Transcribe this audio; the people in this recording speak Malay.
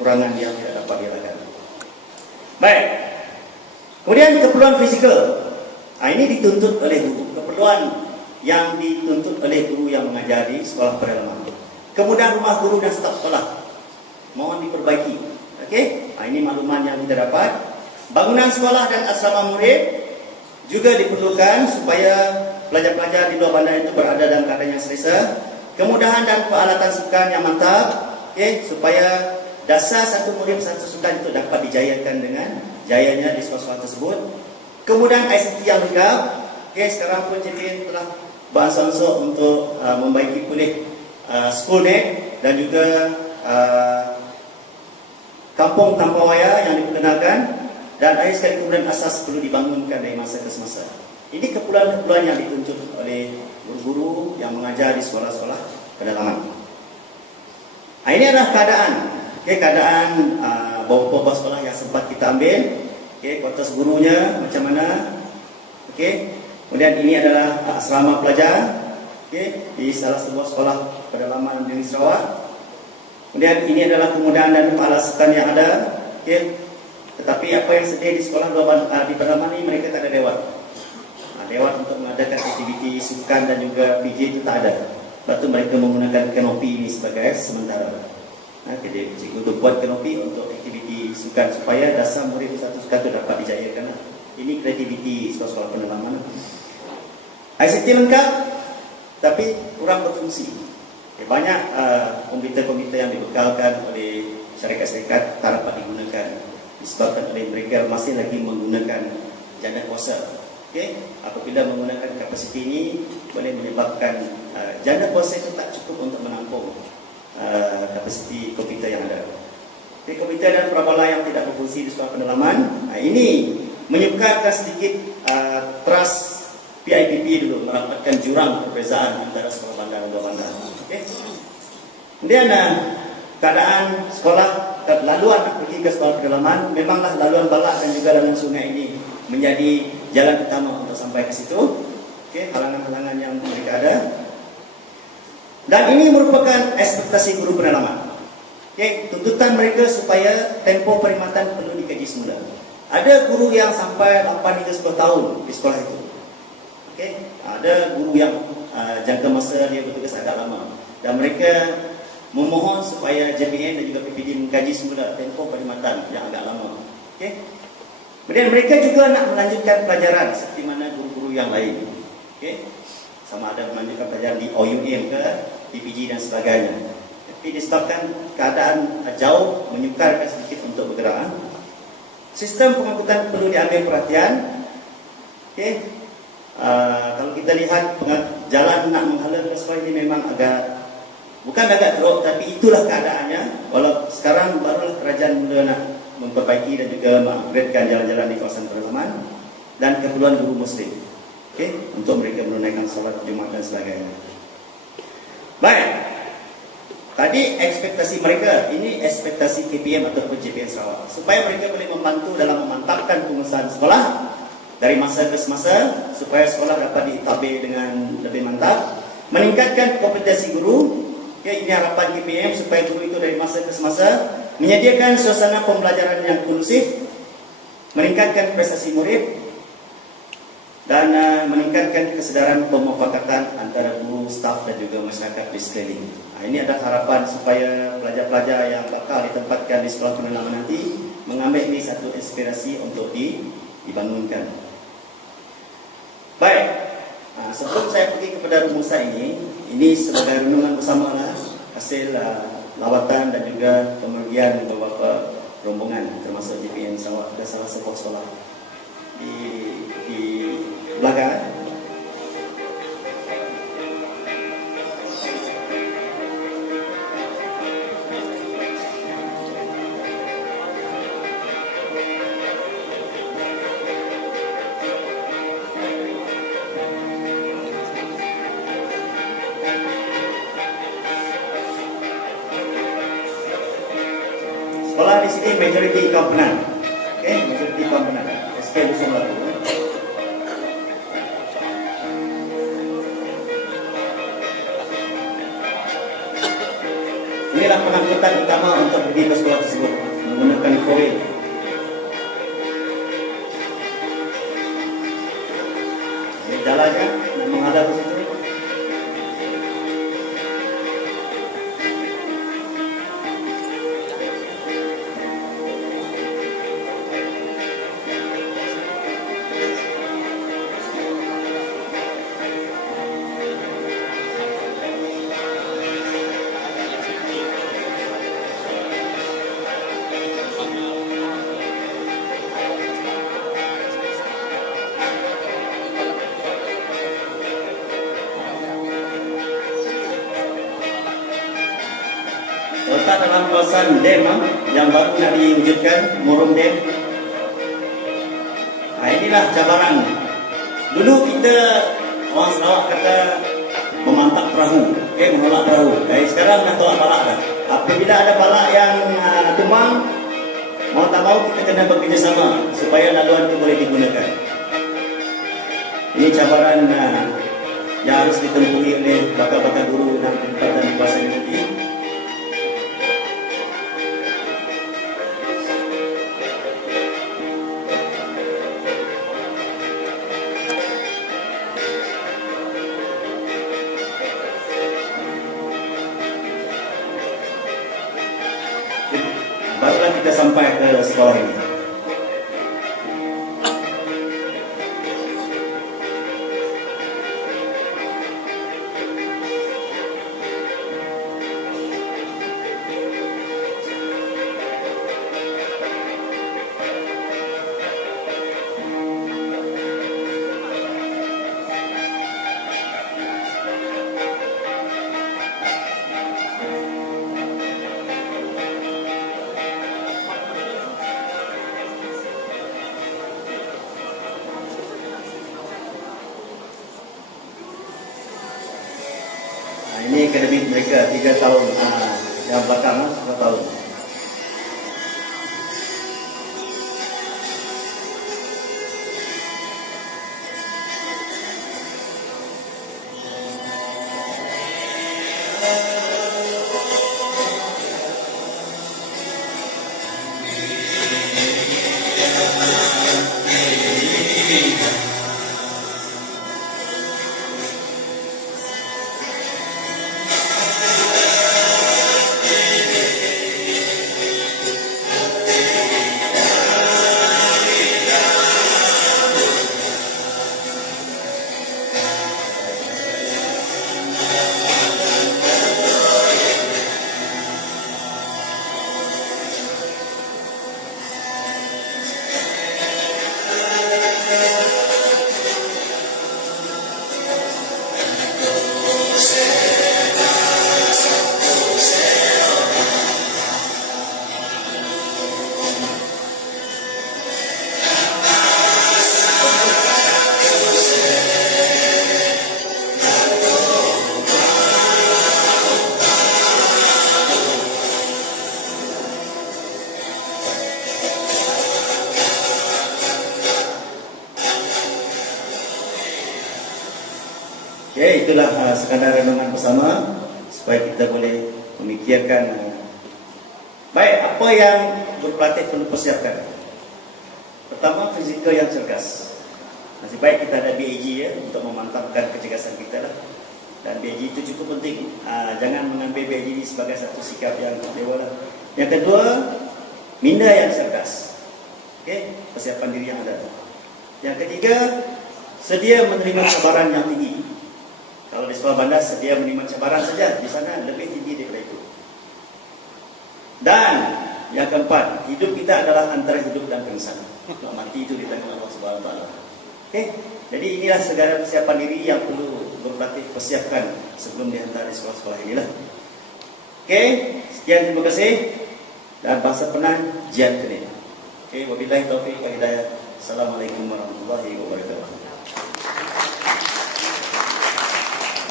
kekurangan yang tidak dapat dielakkan. Baik. Kemudian keperluan fizikal. Ini dituntut oleh guru. Keperluan yang dituntut oleh guru yang mengajar di sekolah pendalaman. Kemudahan rumah guru dan staf sekolah mohon diperbaiki. Okey, ini makluman yang kita dapat. Bangunan sekolah dan asrama murid juga diperlukan supaya pelajar-pelajar di luar bandar itu berada dalam keadaan yang selesa. Kemudahan dan peralatan sukan yang mantap, okey, supaya dasar satu murid satu sukan itu dapat dijayakan dengan jayanya di sekolah-sekolah tersebut. Kemudahan ICT yang lengkap. Okey, sekarang pun JPN telah beransur-ansur untuk membaiki pulih schoolnet dan juga kampung tanpa wayar yang diperkenalkan, dan akhir sekali kemudian asas perlu dibangunkan dari masa ke semasa. Ini keperluan-keperluan yang dituntut oleh guru-guru yang mengajar di sekolah-sekolah pendalaman. Ini adalah keadaan, keadaan beberapa sekolah yang sempat kita ambil, kuartus gurunya macam mana. Kemudian ini adalah asrama pelajar di salah sebuah sekolah pendalaman di Sarawak. Kemudian ini adalah kemudahan dan peralatan yang ada. Tetapi apa yang sedia di sekolah di pendalaman ini, mereka tak ada dewan. Dewan untuk mengadakan aktiviti sukan dan juga PJ itu tak ada. Sebab itu mereka menggunakan kanopi ini sebagai sementara. Jadi cikgu itu buat kanopi untuk aktiviti sukan supaya dasar murid satu sukan itu dapat dijayakan. Ini kreativiti sekolah-sekolah pendalaman. ICT lengkap tapi kurang berfungsi. Banyak komputer-komputer yang dibekalkan oleh syarikat-syarikat tak dapat digunakan disebabkan oleh mereka masih lagi menggunakan janda kuasa. Apabila menggunakan kapasiti ini boleh menyebabkan janda kuasa itu tak cukup untuk menampung kapasiti komputer yang ada. Komputer dan parabala yang tidak berfungsi di sekolah pendalaman, ini menyukarkan sedikit trust PIPP dulu, merapatkan jurang perbezaan antara sekolah bandar dan luar bandar. Kemudian keadaan sekolah, laluan nak pergi ke sekolah pendalaman, memanglah laluan balak dan juga laluan sungai ini menjadi jalan utama untuk sampai ke situ. Halangan-halangan yang mereka ada. Dan ini merupakan ekspektasi guru pendalaman. Tuntutan mereka supaya tempoh perkhidmatan perlu dikaji semula. Ada guru yang sampai 8 hingga 10 tahun di sekolah itu. Ada guru yang jangka masa dia bertugas agak lama. Dan mereka memohon supaya JPN dan juga PPD mengkaji semula tempoh perkhidmatan yang agak lama. Kemudian mereka juga nak melanjutkan pelajaran seperti mana guru-guru yang lain. Sama ada melanjutkan pelajaran di OUM ke, PPG dan sebagainya. Tapi disebabkan keadaan jauh menyukarkan sedikit untuk bergerak. Sistem pengangkutan perlu diambil perhatian. Kalau kita lihat jalan nak menghala ke sekolah ini memang bukan agak teruk, tapi itulah keadaannya. Walau sekarang barulah kerajaan mula nak memperbaiki dan juga mengupgradekan jalan-jalan di kawasan pedalaman dan keperluan guru muslim. Untuk mereka menunaikan solat Jumaat dan sebagainya. Baik. Tadi ekspektasi mereka, ini ekspektasi KPM atau JPN Sarawak, supaya mereka boleh membantu dalam memantapkan pengusahaan sekolah dari masa ke semasa, supaya sekolah dapat ditabir dengan lebih mantap, meningkatkan kompetensi guru. Ini harapan KPM supaya guru itu dari masa ke semasa menyediakan suasana pembelajaran yang kondusif, meningkatkan prestasi murid, dan meningkatkan kesedaran pemufakatan antara guru, staf dan juga masyarakat di sekeliling. Ini adalah harapan supaya pelajar-pelajar yang bakal ditempatkan di sekolah pendalaman nanti mengambil ini satu inspirasi untuk dibangunkan. Baik, sebelum saya pergi kepada rumusan ini sebagai renungan bersama hasil lawatan dan juga kemergian beberapa rombongan termasuk JPN Sarawak ke salah sebuah sekolah di belakang. Sekolah di sini majoriti kaum Penan. Majoriti kaum Penan. SK Dusun Melaka. Inilah pengangkutan utama untuk pergi ke sekolah tersebut. dalam kawasan dam yang baru nak diwujudkan, Murum Dam. Inilah cabaran. Dulu kita orang Sarawak kata memantap perahu, menolak perahu. Sekarang nak tolak balak dah. Apabila ada balak yang tumbang, mau tak mau kita kena bekerjasama supaya laluan itu boleh digunakan. Ini cabaran yang harus ditempuhi oleh bakal-bakal guru dan penempatan di kawasan ini. Barulah kita sampai ke sekolah ini. Ini akademik mereka 3 tahun yang belakang 3 tahun. Itulah sekadar renungan bersama supaya kita boleh memikirkan baik apa yang berpelatih perlu persiapkan. Pertama, fizikal yang cergas. Nasib baik kita ada BAG untuk memantapkan kecergasan kita lah. Dan BAG itu cukup penting. Jangan mengambil BAG ini sebagai satu sikap yang dewa lah. Yang kedua, minda yang cerdas. Persiapan diri yang ada. Yang ketiga, sedia menerima cabaran yang tinggi. Kalau di sekolah bandar sedia menerima cabaran saja, di sana lebih tinggi daripada itu. Dan yang keempat, hidup kita adalah antara hidup dan pingsan. Mati itu di tangan Allah Subhanahu Wa Taala. Jadi inilah segala persiapan diri yang perlu berlatih persiapkan sebelum dihantar di sekolah-sekolah inilah. Sekian, terima kasih. Dan bahasa Penang, jihad kena. Wabillahi taufiq wal hidayah. Assalamualaikum warahmatullahi wabarakatuh.